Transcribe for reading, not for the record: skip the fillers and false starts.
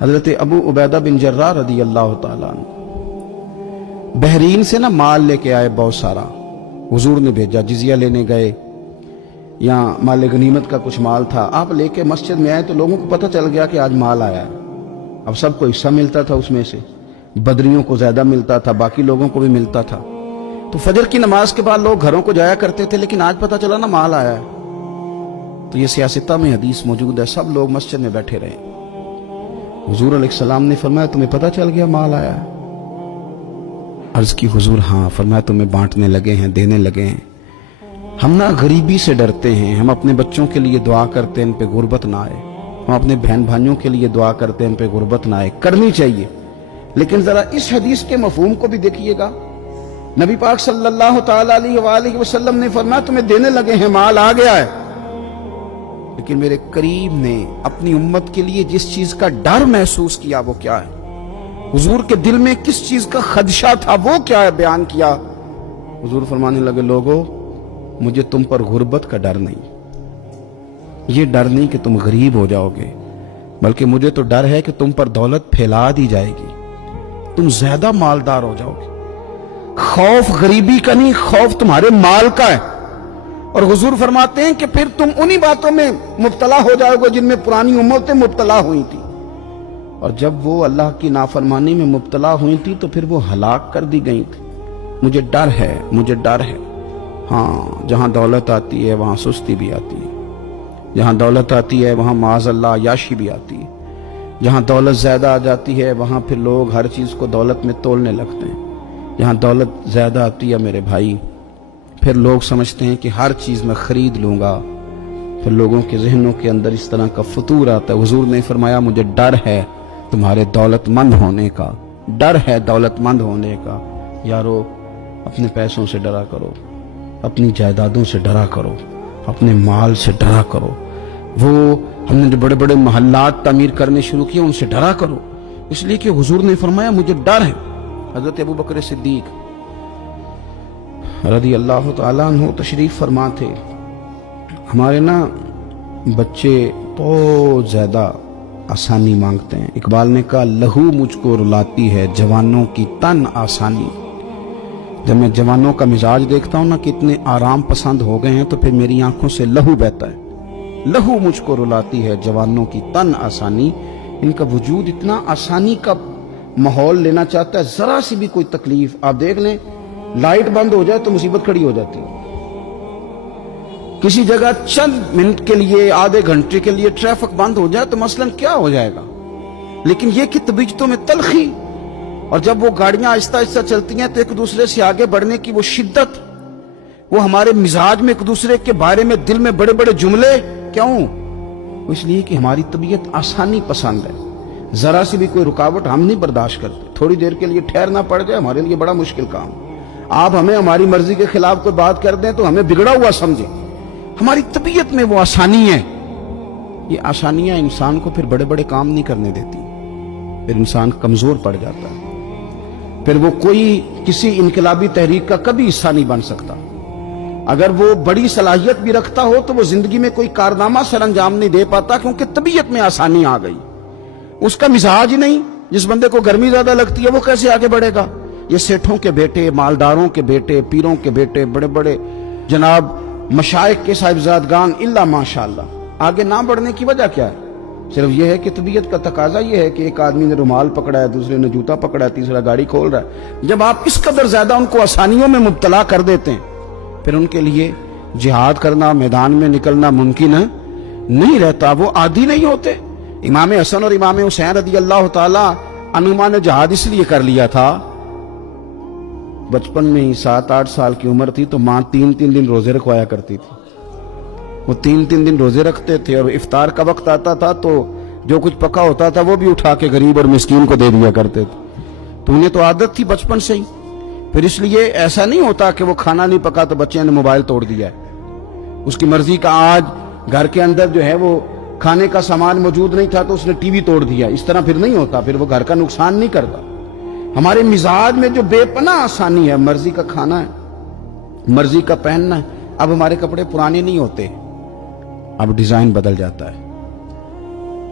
حضرت ابو عبیدہ بن جراح رضی اللہ تعالیٰ عنہ بحرین سے نا مال لے کے آئے بہت سارا. حضور نے بھیجا, جزیہ لینے گئے یا مال غنیمت کا کچھ مال تھا, آپ لے کے مسجد میں آئے تو لوگوں کو پتہ چل گیا کہ آج مال آیا ہے. اب سب کو حصہ ملتا تھا, اس میں سے بدریوں کو زیادہ ملتا تھا, باقی لوگوں کو بھی ملتا تھا. تو فجر کی نماز کے بعد لوگ گھروں کو جایا کرتے تھے, لیکن آج پتہ چلا نا مال آیا ہے. تو یہ سیاستہ میں حدیث موجود ہے, سب لوگ مسجد میں بیٹھے رہے. حضور علیہ السلام نے فرمایا تمہیں پتہ چل گیا مال آیا ہے؟ عرض کی حضور ہاں. فرمایا تمہیں بانٹنے لگے ہیں, دینے لگے ہیں. ہم نا غریبی سے ڈرتے ہیں, ہم اپنے بچوں کے لیے دعا کرتے ہیں ان پہ غربت نہ آئے, ہم اپنے بہن بھائیوں کے لیے دعا کرتے ہیں ان پہ غربت نہ آئے. کرنی چاہیے, لیکن ذرا اس حدیث کے مفہوم کو بھی دیکھیے گا. نبی پاک صلی اللہ تعالی علیہ وآلہ وسلم نے فرمایا تمہیں دینے لگے ہیں, مال آ گیا ہے. لیکن میرے کریم نے اپنی امت کے لیے جس چیز کا ڈر محسوس کیا وہ کیا ہے, حضور کے دل میں کس چیز کا خدشہ تھا وہ کیا ہے, بیان کیا. حضور فرمانے لگے لوگو مجھے تم پر غربت کا ڈر نہیں, یہ ڈر نہیں کہ تم غریب ہو جاؤ گے, بلکہ مجھے تو ڈر ہے کہ تم پر دولت پھیلا دی جائے گی, تم زیادہ مالدار ہو جاؤ گے. خوف غریبی کا نہیں, خوف تمہارے مال کا ہے. اور حضور فرماتے ہیں کہ پھر تم انہی باتوں میں مبتلا ہو جاؤ گے جن میں پرانی امتیں مبتلا ہوئی تھی, اور جب وہ اللہ کی نافرمانی میں مبتلا ہوئی تھی تو پھر وہ ہلاک کر دی گئی تھی. مجھے ڈر ہے, مجھے ڈر ہے. ہاں جہاں دولت آتی ہے وہاں سستی بھی آتی ہے, جہاں دولت آتی ہے وہاں معاذ اللہ عیاشی بھی آتی ہے, جہاں دولت زیادہ آ جاتی ہے وہاں پھر لوگ ہر چیز کو دولت میں تولنے لگتے ہیں. جہاں دولت زیادہ آتی ہے میرے بھائی, پھر لوگ سمجھتے ہیں کہ ہر چیز میں خرید لوں گا, پھر لوگوں کے ذہنوں کے اندر اس طرح کا فطور آتا ہے. حضور نے فرمایا مجھے ڈر ہے تمہارے دولت مند ہونے کا, ڈر ہے دولت مند ہونے کا. یارو اپنے پیسوں سے ڈرا کرو, اپنی جائیدادوں سے ڈرا کرو, اپنے مال سے ڈرا کرو. وہ ہم نے جو بڑے بڑے محلات تعمیر کرنے شروع کیے ان سے ڈرا کرو, اس لیے کہ حضور نے فرمایا مجھے ڈر ہے. حضرت ابو بکر صدیق رضی اللہ تعالیٰ عنہ تشریف فرما تھے. ہمارے نا بچے بہت زیادہ آسانی مانگتے ہیں. اقبال نے کہا لہو مجھ کو رلاتی ہے جوانوں کی تن آسانی. جب میں جوانوں کا مزاج دیکھتا ہوں نا کتنے آرام پسند ہو گئے ہیں تو پھر میری آنکھوں سے لہو بہتا ہے. لہو مجھ کو رلاتی ہے جوانوں کی تن آسانی. ان کا وجود اتنا آسانی کا ماحول لینا چاہتا ہے, ذرا سی بھی کوئی تکلیف آپ دیکھ لیں, لائٹ بند ہو جائے تو مصیبت کھڑی ہو جاتی ہے. کسی جگہ چند منٹ کے لیے, آدھے گھنٹے کے لیے ٹریفک بند ہو جائے تو مثلاً کیا ہو جائے گا, لیکن یہ کہ طبیعتوں میں تلخی. اور جب وہ گاڑیاں آہستہ آہستہ چلتی ہیں تو ایک دوسرے سے آگے بڑھنے کی وہ شدت, وہ ہمارے مزاج میں ایک دوسرے کے بارے میں دل میں بڑے بڑے جملے, کیوں؟ اس لیے کہ ہماری طبیعت آسانی پسند ہے. ذرا سی بھی کوئی رکاوٹ ہم نہیں برداشت کرتے. تھوڑی دیر کے لیے ٹھہرنا پڑ جائے ہمارے لیے بڑا مشکل کام. آپ ہمیں ہماری مرضی کے خلاف کوئی بات کر دیں تو ہمیں بگڑا ہوا سمجھیں. ہماری طبیعت میں وہ آسانی ہے. یہ آسانیاں انسان کو پھر بڑے بڑے کام نہیں کرنے دیتی, پھر انسان کمزور پڑ جاتا ہے. پھر وہ کوئی کسی انقلابی تحریک کا کبھی حصہ نہیں بن سکتا. اگر وہ بڑی صلاحیت بھی رکھتا ہو تو وہ زندگی میں کوئی کارنامہ سر انجام نہیں دے پاتا, کیونکہ طبیعت میں آسانی آ گئی. اس کا مزاج ہی نہیں. جس بندے کو گرمی زیادہ لگتی ہے وہ کیسے آگے بڑھے گا؟ یہ سیٹھوں کے بیٹے, مالداروں کے بیٹے, پیروں کے بیٹے, بڑے بڑے جناب مشائخ کے صاحبزادگان الا ماشاءاللہ, آگے نہ بڑھنے کی وجہ کیا ہے؟ صرف یہ ہے کہ طبیعت کا تقاضا یہ ہے کہ ایک آدمی نے رومال پکڑا ہے, دوسرے نے جوتا پکڑا ہے, تیسرا گاڑی کھول رہا ہے. جب آپ اس قدر زیادہ ان کو آسانیوں میں مبتلا کر دیتے ہیں پھر ان کے لیے جہاد کرنا, میدان میں نکلنا ممکن نہیں رہتا. وہ عادی نہیں ہوتے. امام حسن اور امام حسین رضی اللہ تعالی عنہما نے جہاد اس لیے کر لیا تھا, بچپن میں ہی 7-8 سال کی عمر تھی تو ماں 3-3 دن روزے رکھوایا کرتی تھی. وہ 3-3 دن روزے رکھتے تھے, اور افطار کا وقت آتا تھا تو جو کچھ پکا ہوتا تھا وہ بھی اٹھا کے غریب اور مسکین کو دے دیا کرتے تھے. تو انہیں تو عادت تھی بچپن سے ہی. پھر اس لیے ایسا نہیں ہوتا کہ وہ کھانا نہیں پکا تو بچے نے موبائل توڑ دیا ہے, اس کی مرضی کا. آج گھر کے اندر جو ہے وہ کھانے کا سامان موجود نہیں تھا تو اس نے ٹی وی توڑ دیا. اس طرح پھر نہیں ہوتا, پھر وہ گھر کا نقصان نہیں کرتا. ہمارے مزاج میں جو بے پناہ آسانی ہے, مرضی کا کھانا ہے, مرضی کا پہننا ہے. اب ہمارے کپڑے پرانے نہیں ہوتے, اب ڈیزائن بدل جاتا ہے.